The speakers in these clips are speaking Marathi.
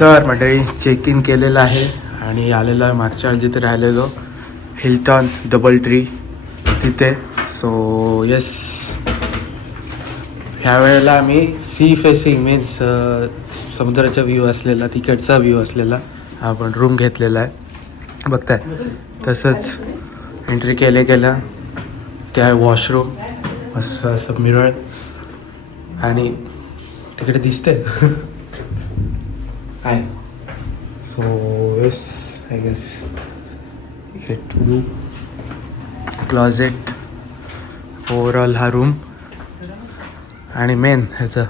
तर मंडळी चेक इन केलेलं आहे आणि आलेलो आहे मागच्या जिथे राहिलेलो हिल्टॉन डबल ट्री तिथे. सो येस ह्या वेळेला आम्ही सी फेसिंग मीन्स समुद्राचा व्ह्यू असलेला तिकडचा व्ह्यू असलेला हा आपण रूम घेतलेला आहे. बघताय. तसंच एंट्री केले केलं. ते आहे वॉशरूम असं असं मिरळ आणि तिकडे दिसते काय सो येस आय गेस हे टू क्लॉझेट ओवरऑल हा रूम आणि मेन ह्याचं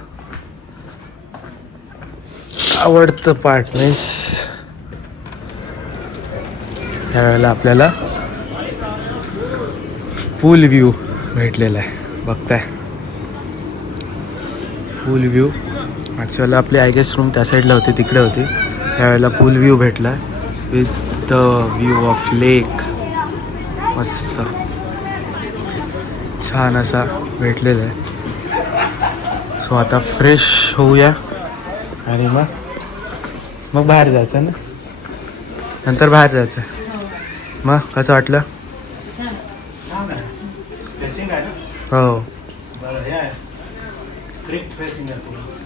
आवडतं पार्ट मीन्स त्यावेळेला आपल्याला पूल व्ह्यू भेटलेला आहे. बघताय. पूल व्ह्यू मागच्या वेळेला आपली आय गेस रूम त्या साईडला होती तिकडे होती. त्यावेळेला पूल व्ह्यू भेटला. With the view of lake मस्त. छान असा भेटलेला आहे. सो आता फ्रेश होऊया. आणि मग? मग बाहेर जायचं ना? नंतर बाहेर जायचं. मग कसं वाटलं? फेसिंग हो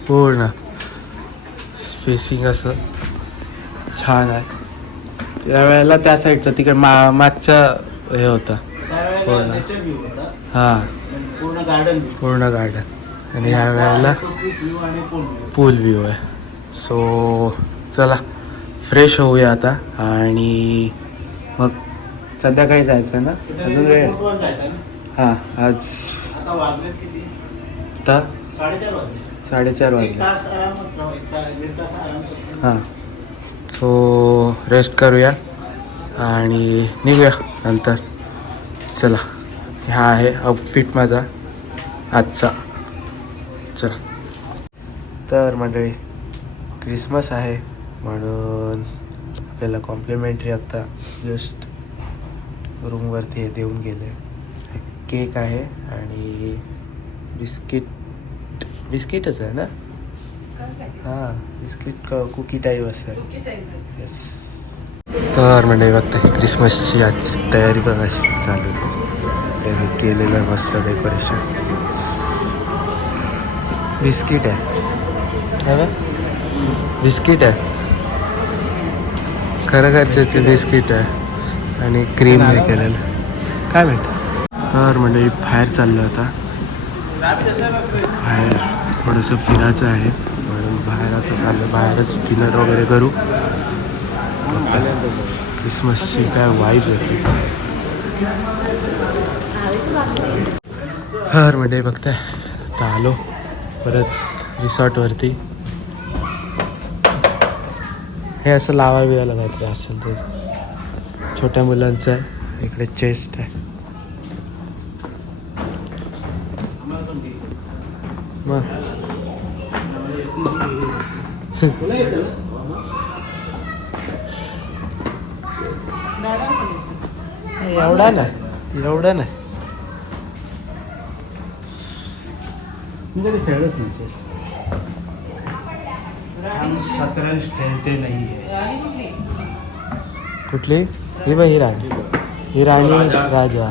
हे पूर्ण. फेसिंग असं छान आहे. त्यावेळेला त्या साईडचं तिकडे मा मागचा हे होता. हो होता. हां. पूर्ण गार्डन व्ह्यू पूर्ण गार्डन आणि ह्या वेळेला पूल व्ह्यू आहे. सो चला फ्रेश होऊया आता. आणि मग संध्याकाळी जायचं ना? अजून वेळ? हां आज आता साडेचार वाजले. हां. सो रेस्ट करूया आणि निघूया नंतर. चला हा आहे आउटफिट माझा आजचा. चला. तर मंडळी क्रिसमस आहे म्हणून आपल्याला कॉम्प्लिमेंटरी आत्ता जस्ट रूमवरती हे देऊन गेले. केक आहे आणि बिस्किट बिस्किटच आहे ना? हां बिस्किट कुकी टाईप असं येस तर म्हणजे बघताय क्रिसमसची आजची तयारी अशी चालू आहे. त्यांनी केलेलं मस्त डेकोरेशन. बिस्किट आहे? बिस्किट आहे. खरं खरचे ते बिस्किट आहे. आणि क्रीम हे केलेलं. काय माहिती? तर म्हणजे बाहेर चाललं आता. बाहेर. थोडंसं फिरायचं आहे. म्हणून बाहेर आता चाललं बाहेरच डिनर वगैरे करू. क्रिसमसची काय वाईज होती हर म्हणजे बघताय आता आलो. परत रिसॉर्टवरती हे असं लावा बिवायला काहीतरी असेल ते छोट्या मुलांचं आहे इकडे चेस्ट आहे. एवढा नाही. एवढा नाही. मी कधी खेळलंच नाही चेस आम्ही शतरंज खेळते नाही आहे कुठली? ही बाई ही राणी. ही राणी राजा.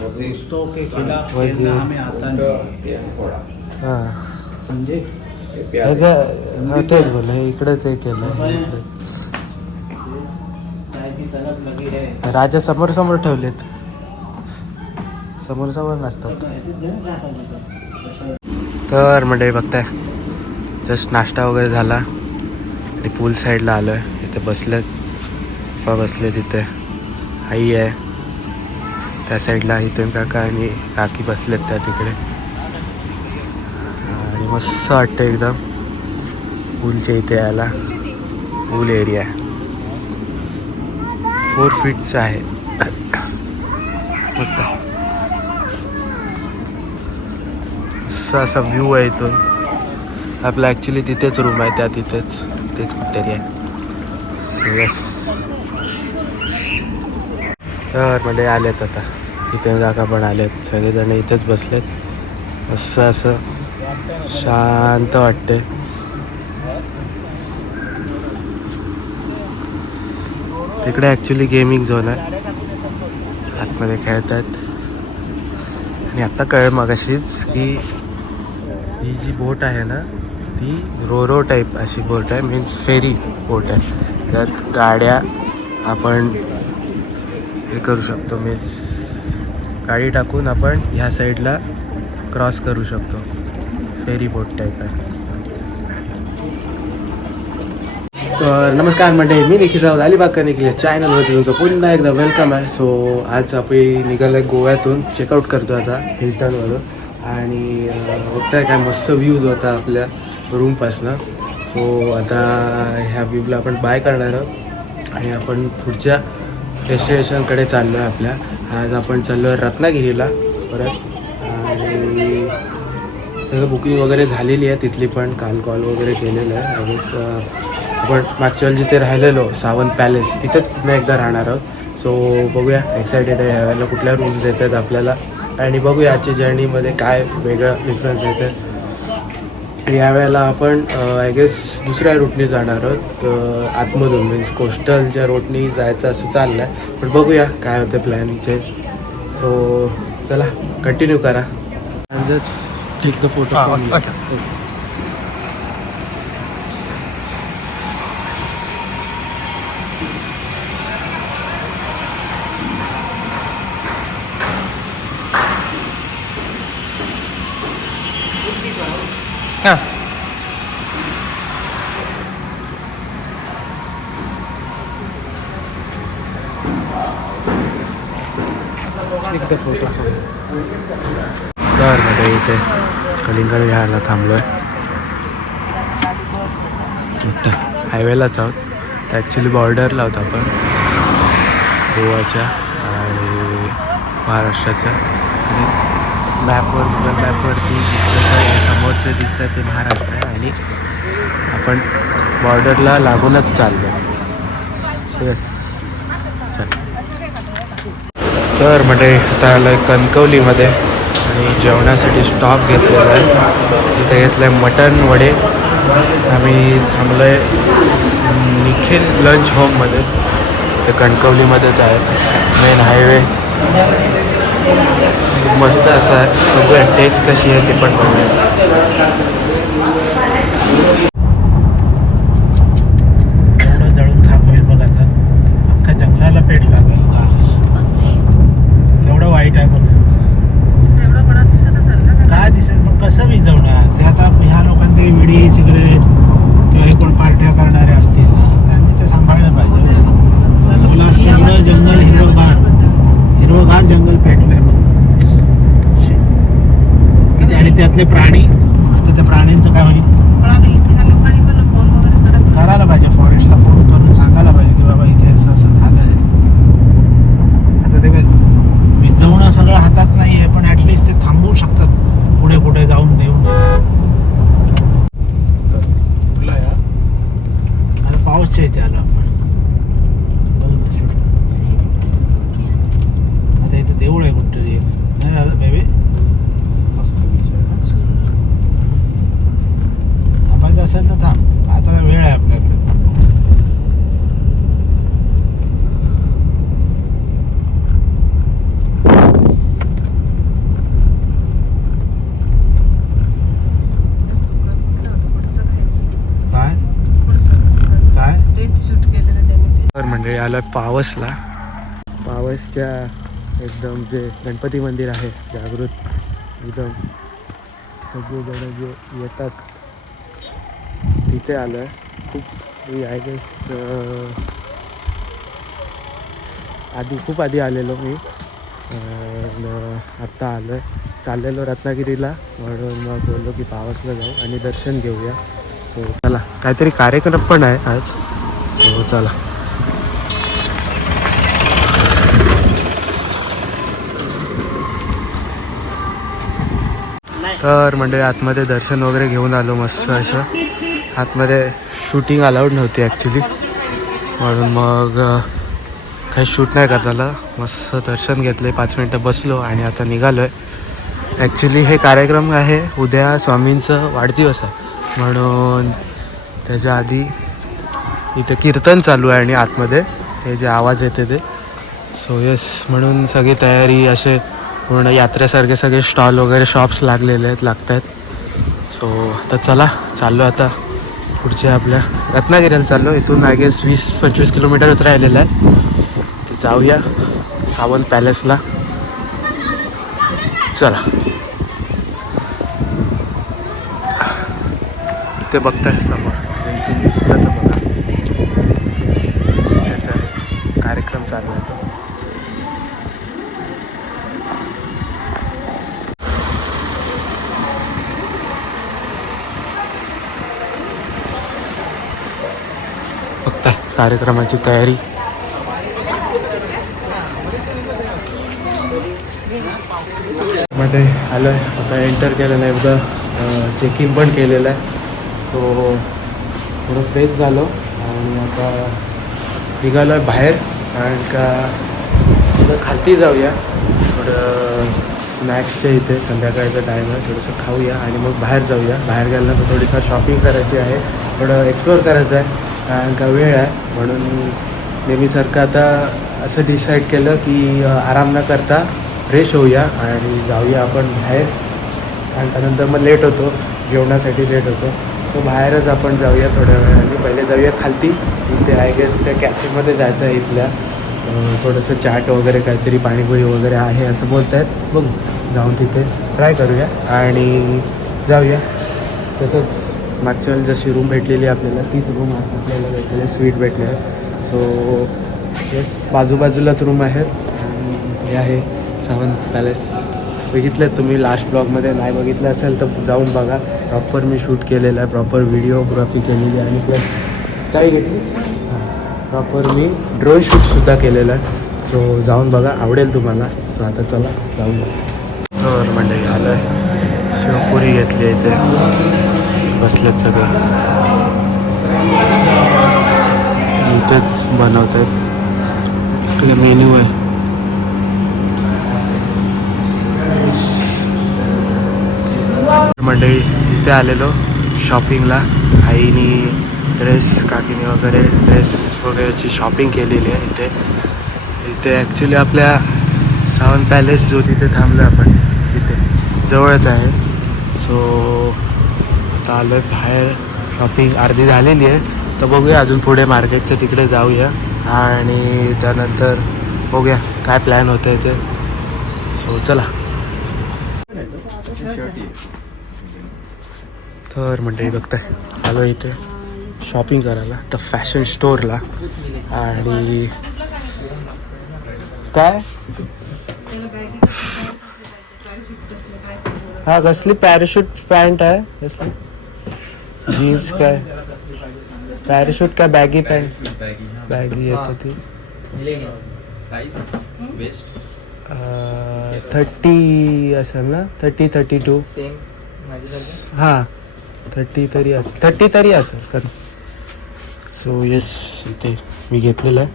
दोस्तों के खिलाफ वजीर. खेलना हमें आता नहीं है. समझे हा, तेच बोल इकडे ते केलं इकडे. राजा समोर समोर ठेवलेत समोर समोर नसतात तर मंडळी बघताय जस्ट नाश्ता वगैरे झाला. आणि पूल साईडला आलो आहे इथे बसलेत. पप्पा बसले तिथे आई आहे. त्या साईडला इथून काका आणि काकी बसलेत त्या तिकडे. आणि मस्त वाटतं एकदम. पूलच्या इथे यायला. पूल एरिया आहे. फोर फीटचं आहे. असा असा व्ह्यू आहे इथून. आपला ॲक्च्युली तिथेच रूम आहे त्या तिथेच. तेच कुठेतरी आहे. सो यस तर म्हणजे आलेत आता. इथे जागा पण आलेत. सगळेजण इथेच बसलेत. असं असं शांत वाटते तिकडे ॲक्च्युली गेमिंग झोन आहे. आतमध्ये खेळत आहेत आणि आत्ता कळेल मगाशीच की ही जी बोट आहे ना ती रोरो टाईप अशी बोट आहे मीन्स फेरी बोट आहे. त्यात गाड्या आपण हे करू शकतो मीन्स गाडी टाकून आपण ह्या साईडला क्रॉस करू शकतो. फेरी बोट टाईप आहे. तर नमस्कार म्हणजे मी निखिल राऊत अलिबागकर निखिल चॅनलवरती तुमचं पुन्हा एकदा वेलकम आहे. सो आज आपण निघालो आहे गोव्यातून चेकआउट करतो आता हिल्टनवरून. आणि बघताय काय मस्त व्ह्यूज होता आपल्या रूमपासनं सो आता ह्या व्ह्यूला आपण बाय करणार आहोत. आणि आपण पुढच्या डेस्टिनेशनकडे चाललो आहे आपल्या. आज आपण चाललो आहे रत्नागिरीला परत. आणि सगळं बुकिंग वगैरे झालेली आहे तिथली पण काल कॉल वगैरे केलेलं आहे. आय आपण मागच्या जिथे राहिलेलो सावंत पॅलेस तिथेच पुन्हा एकदा राहणार आहोत. सो बघूया. एक्सायटेड आहे यावेळेला कुठल्या रूम्स देतात आपल्याला. आणि बघूया आजच्या जर्नीमध्ये काय वेगळं डिफरन्स येतं आणि यावेळेला आपण आय गेस दुसऱ्या रूटने जाणार आहोत. आतमधून मीन्स कोस्टलच्या रोडनी जायचं असं चाललं आहे पण बघूया काय होतं प्लॅनिंगचे सो चला कंटिन्यू करा. Just click the photo Yes. तर मध्ये इथे कलिंगड घ्यायला थांबलोय हायवेलाच आहोत तर ॲक्च्युली बॉर्डरला आहोत आपण गोवाच्या आणि महाराष्ट्राच्या आणि मॅपवर गुगल मॅपवर हे दिसतं ते महाराष्ट्र आहे आणि आपण बॉर्डरला लागूनच चाललो. यस चल. तर म्हणजे आता आलं आहे कणकवलीमध्ये आणि जेवणासाठी स्टॉप घेतलेला आहे. इथे घेतलं आहे मटन वडे. आम्ही थांबलो आहे निखिल लंच होममध्ये ते कणकवलीमध्येच आहे. मेन हायवे खूप मस्त असं आहे. बघूया टेस्ट कशी आहे ते पण बघूया. जळून खाक होईल बघ आता. अख्ख्या जंगलाला पेट लागेल. केवढं वाईट आहे काय दिसेल पण कसं विजवणार ते आता ह्या लोकांचे विडी सिगरेट किंवा हे कोण पार्ट्या करणारे असतील ना त्यांनी ते सांभाळलं पाहिजे. असतं एवढं जंगल हिरवगार. हिरवगार जंगल पेटलंय बघ. किती आणि त्यातले प्राणी आता त्या प्राण्यांचं काय होईल करायला पाहिजे फॉरेस्टला फोन करून सांगायला पाहिजे की बाबा इथे असं असं झालं आहे आता ते काय विजवणं सगळं हातात नाही आहे पण ॲटलिस्ट ते थांबवू शकतात पुढे कुठे जाऊन देऊन पाऊसच्या इथे आलो आपण. आता इथे देऊळ आहे कुठतरी एक. नाही दादा बेबी थांबायचं असेल तर थांब. आता वेळ आहे आपल्याकडे काय काय म्हणजे आला आलं पावसला. पावसच्या एकदम जे गणपती मंदिर आहे जागृत एकदम सगळेजण जे येतात तिथे आलं आहे खूप आय गेस आधी खूप आधी आलेलो मी. आत्ता आलो आहे चाललेलो रत्नागिरीला म्हणून मग बोललो की पावसला जाऊ आणि दर्शन घेऊया. सो चला. काहीतरी कार्यक्रम पण आहे आज. सो चला. तर मंडळी आतमध्ये दर्शन वगैरे घेऊन आलो मस्त असं. आतमध्ये शूटिंग अलाउड नव्हती ॲक्च्युली म्हणून मग काही शूट नाही करता आलं. मस्त दर्शन घेतले. पाच मिनटं बसलो आणि आता निघालो आहे ॲक्च्युली हे कार्यक्रम आहे उद्या स्वामींचं वाढदिवस आहे. म्हणून त्याच्या आधी इथे कीर्तन चालू आहे आणि आतमध्ये हे जे आवाज येते ते. सो येस म्हणून सगळी तयारी असे पूर्ण यात्रेसारखे सगळे स्टॉल वगैरे शॉप्स लागलेले आहेत लागत आहेत सो आता चला चाललो आता पुढच्या आपल्या रत्नागिरीला चाललो. इथून आय गेस वीस पंचवीस किलोमीटरच राहिलेलं आहे. ते जाऊया सावंत पॅलेसला चला. ते बघताय समोर. दिसलं तर बघा. त्याचा कार्यक्रम चालू आहे. बघताय कार्यक्रमाची तयारी. मध्ये आलो आहे आता एंटर केलेलं आहे एकदा चेक इन पण केलेलं आहे. सो थोडं फ्रेश झालो. आणि आता निघालो आहे बाहेर. कारण का थोडं खालती जाऊया. थोडं स्नॅक्सच्या इथे संध्याकाळचा टाईम आहे. थोडंसं खाऊया. आणि मग बाहेर जाऊया. बाहेर गेल्यानंतर थोडीफार शॉपिंग करायची आहे. थोडं एक्सप्लोअर करायचं आहे कारण का वेळ आहे. म्हणून नेहमीसारखं आता असं डिसाईड केलं की आराम न करता फ्रेश होऊया आणि जाऊया आपण बाहेर. आणि त्यानंतर मग लेट होतो. जेवणासाठी लेट होतो. सो बाहेरच आपण जाऊया थोड्या वेळाने. पहिले जाऊया खालती. इथे आय गेस त्या कॅफेमध्ये जायचं आहे इथल्या. थोडंसं चाट वगैरे काहीतरी पाणीपुरी वगैरे आहे असं बोलत आहेत बघू. जाऊन तिथे ट्राय करूया आणि जाऊया. तसंच मागच्या वेळेला जशी रूम भेटलेली आहे आपल्याला तीच रूम आपल्याला भेटलेली स्वीट भेटले सो येस बाजूबाजूलाच रूम आहेत. आणि हे आहे सावंत पॅलेस बघितलं तुम्ही लास्ट ब्लॉगमध्ये नाही बघितलं असेल तर जाऊन बघा. प्रॉपर मी शूट केलेलं आहे प्रॉपर व्हिडिओग्राफी केलेली आहे. आणि प्लस काही घेतली. प्रॉपर मी ड्रोन शूटसुद्धा केलेलं आहे. सो जाऊन बघा. आवडेल तुम्हाला. सो आता चला जाऊन बघा. सर मंडळी आलं आहे. शिवपुरी घेतली आहे इथे. बसल्यात सगळे इथेच बनवत आहेत इकडे मेन्यू आहे. मंडळी इथे आलेलो शॉपिंगला आईनी ड्रेस काकीने वगैरे ड्रेस वगैरेची शॉपिंग केलेली आहे इथे. इथे ॲक्च्युली आपल्या सावंत पॅलेस जो तिथे थांबलो आपण. तिथे जवळच आहे. सो आता आलो आहे बाहेर. शॉपिंग अर्धी झालेली आहे. तर बघूया अजून पुढे मार्केटच्या तिकडे जाऊया. आणि त्यानंतर बघूया काय प्लॅन होतं आहे ते. सो चला. तर मंडळी बघताय. आलो इथे शॉपिंग करायला. तर फॅशन स्टोअरला आणि काय? हा कसली पॅराशूट पॅन्ट आहे? कसली? जीन्स काय? पॅराशूट काय? बॅगी पॅन्ट बॅगी येते ती. थर्टी असेल ना? थर्टी थर्टी टू हां. थर्टी तरी असेल. थर्टी तरी असेल. कारण सो येस इथे मी घेतलेलं आहे.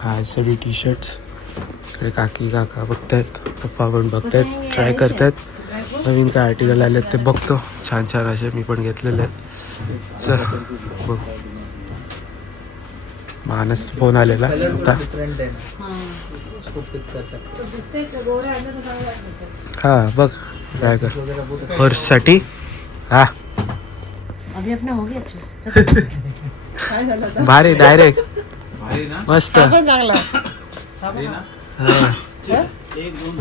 हा सगळी टी शर्ट्स इकडे काकी काका बघतायत. पप्पा पण बघतायत. ट्राय करतायत. नवीन काय आर्टिकल आले ते बघतो. छान छान असे मी पण घेतलेले आहेत. चल बघ. मानस फोन आलेला. होता हां बघ ट्राय कर. पर्ससाठी हा अभी अपना हो. गया अच्छे से भारी डायरेक्ट मस्त. चांगला हा. एक दोन